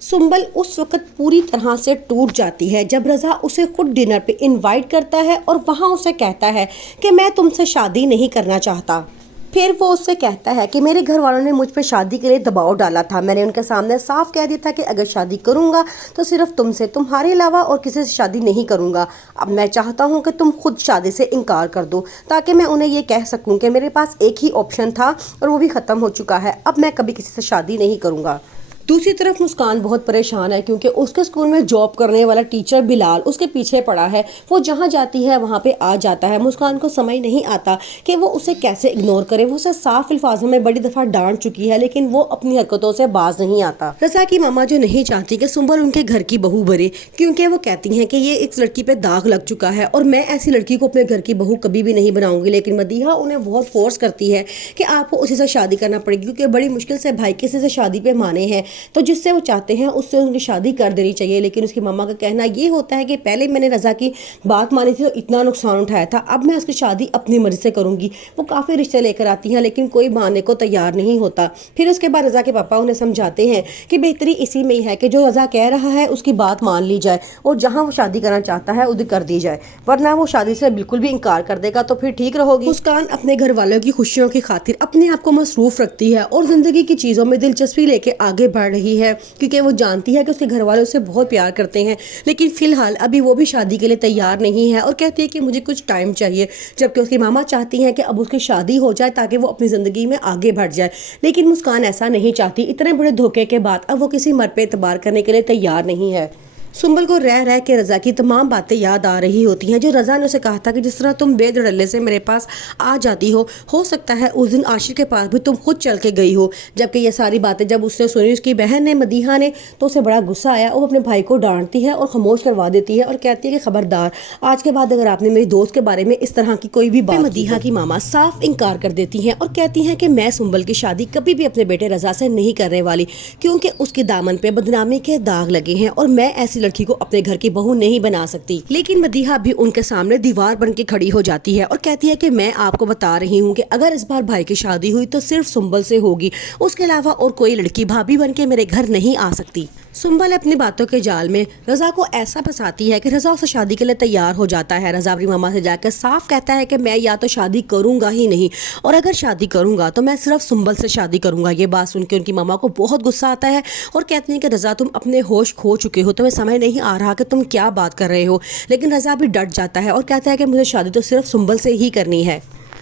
सुंबल उस वक्त पूरी तरह से टूट जाती है जब रज़ा उसे खुद डिनर पे इनवाइट करता है और वहाँ उसे कहता है कि मैं तुमसे शादी नहीं करना चाहता। फिर वो उससे कहता है कि मेरे घर वालों ने मुझ पे शादी के लिए दबाव डाला था। मैंने उनके सामने साफ कह दिया था कि अगर शादी करूँगा तो सिर्फ तुमसे, तुम्हारे अलावा और किसी से शादी नहीं करूँगा। अब मैं चाहता हूँ कि तुम खुद शादी से इनकार कर दो ताकि मैं उन्हें ये कह सकूँ कि मेरे पास एक ही ऑप्शन था और वो भी ख़त्म हो चुका है। अब मैं कभी किसी से शादी नहीं करूँगा। दूसरी तरफ मुस्कान बहुत परेशान है क्योंकि उसके स्कूल में जॉब करने वाला टीचर बिलाल उसके पीछे पड़ा है। वो जहाँ जाती है वहाँ पे आ जाता है। मुस्कान को समझ नहीं आता कि वो उसे कैसे इग्नोर करे। वो उसे साफ अल्फाजों में बड़ी दफ़ा डांट चुकी है लेकिन वो अपनी हरकतों से बाज नहीं आता। रज़ा की मामा जो नहीं चाहती कि सुंबल उनके घर की बहू बने क्योंकि वो कहती हैं कि ये इस लड़की पे दाग लग चुका है और मैं ऐसी लड़की को अपने घर की बहू कभी भी नहीं बनाऊंगी। लेकिन मदीहा उन्हें बहुत फोर्स करती है कि आपको उसी से शादी करना पड़ेगी क्योंकि बड़ी मुश्किल से भाई किसी से शादी पे माने हैं, तो जिससे वो चाहते हैं उससे उनकी शादी कर देनी चाहिए। लेकिन उसकी मम्मा का कहना ये होता है कि पहले मैंने रज़ा की बात मानी थी तो इतना नुकसान उठाया था, अब मैं उसकी शादी अपनी मर्जी से करूंगी। वो काफ़ी रिश्ते लेकर आती हैं लेकिन कोई मानने को तैयार नहीं होता। फिर उसके बाद रज़ा के पापा उन्हें समझाते हैं कि बेहतरी इसी में ही है कि जो रज़ा कह रहा है उसकी बात मान ली जाए और जहाँ वो शादी करना चाहता है उधर कर दी जाए, वरना वो शादी से बिल्कुल भी इनकार कर देगा तो फिर ठीक रहोगी। मुस्कान अपने घर वालों की खुशियों की खातिर अपने आप को मसरूफ रखती है और जिंदगी की चीज़ों में दिलचस्पी लेके आगे बढ़ रही है क्योंकि वो जानती है कि उसके घर वाले उसे बहुत प्यार करते हैं। लेकिन फिलहाल अभी वो भी शादी के लिए तैयार नहीं है और कहती है कि मुझे कुछ टाइम चाहिए, जबकि उसकी मामा चाहती हैं कि अब उसकी शादी हो जाए ताकि वो अपनी ज़िंदगी में आगे बढ़ जाए। लेकिन मुस्कान ऐसा नहीं चाहती। इतने बड़े धोखे के बाद अब वो किसी मर्द पे एतबार करने के लिए तैयार नहीं है। सुंबल को रह रह के रज़ा की तमाम बातें याद आ रही होती हैं जो रज़ा ने उसे कहा था कि जिस तरह तुम बेधड़ल्ले से मेरे पास आ जाती हो सकता है उस दिन आशिर के पास भी तुम खुद चल के गई हो। जबकि ये सारी बातें जब उसने सुनी उसकी बहन ने मदीहा ने तो उसे बड़ा गुस्सा आया और अपने भाई को डांटती है और खामोश करवा देती है और कहती है कि खबरदार, आज के बाद अगर आपने मेरी दोस्त के बारे में इस तरह की कोई भी बात। मदीहा की मामा साफ इनकार कर देती हैं और कहती हैं कि मैं सुंबल की शादी कभी भी अपने बेटे रज़ा से नहीं करने वाली क्योंकि उसके दामन पे बदनामी के दाग लगे हैं और मैं ऐसी लड़की को अपने घर की बहू नहीं बना सकती। लेकिन मदीहा भी उनके सामने दीवार बन के खड़ी हो जाती है और कहती है कि मैं आपको बता रही हूँ कि अगर इस बार भाई की शादी हुई तो सिर्फ सुंबल से होगी, उसके अलावा और कोई लड़की भाभी बन के मेरे घर नहीं आ सकती। सुंबल अपनी बातों के जाल में रज़ा को ऐसा फंसाती है कि रज़ा उसे शादी के लिए तैयार हो जाता है। रज़ा अपनी मामा से जाकर साफ कहता है कि मैं या तो शादी करूंगा ही नहीं और अगर शादी करूंगा तो मैं सिर्फ सुंबल से शादी करूंगा। ये बात सुनकर उनकी मामा को बहुत गुस्सा आता है और कहती हैं कि रज़ा तुम अपने होश खो चुके हो, तुम्हें समझ नहीं आ रहा कि तुम क्या बात कर रहे हो। लेकिन रज़ा भी डट जाता है और कहता है कि मुझे शादी तो सिर्फ सुंबल से ही करनी है।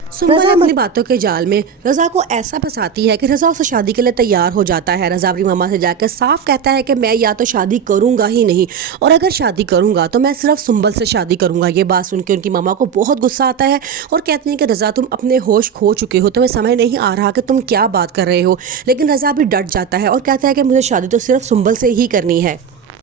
सुंबल अपनी बातों के जाल में रज़ा को ऐसा फंसाती है कि रज़ा उसे शादी के लिए तैयार हो जाता है। रज़ा अपनी मामा से जाकर साफ कहता है कि मैं या तो शादी करूंगा ही नहीं और अगर शादी करूंगा तो मैं सिर्फ सुंबल से शादी करूंगा। ये बात सुनकर उनकी मामा को बहुत गुस्सा आता है और कहती हैं कि रज़ा तुम अपने होश खो चुके हो, तुम्हें समझ नहीं आ रहा कि तुम क्या बात कर रहे हो। लेकिन रज़ा भी डट जाता है और कहता है कि मुझे शादी तो सिर्फ सुंबल से ही करनी है।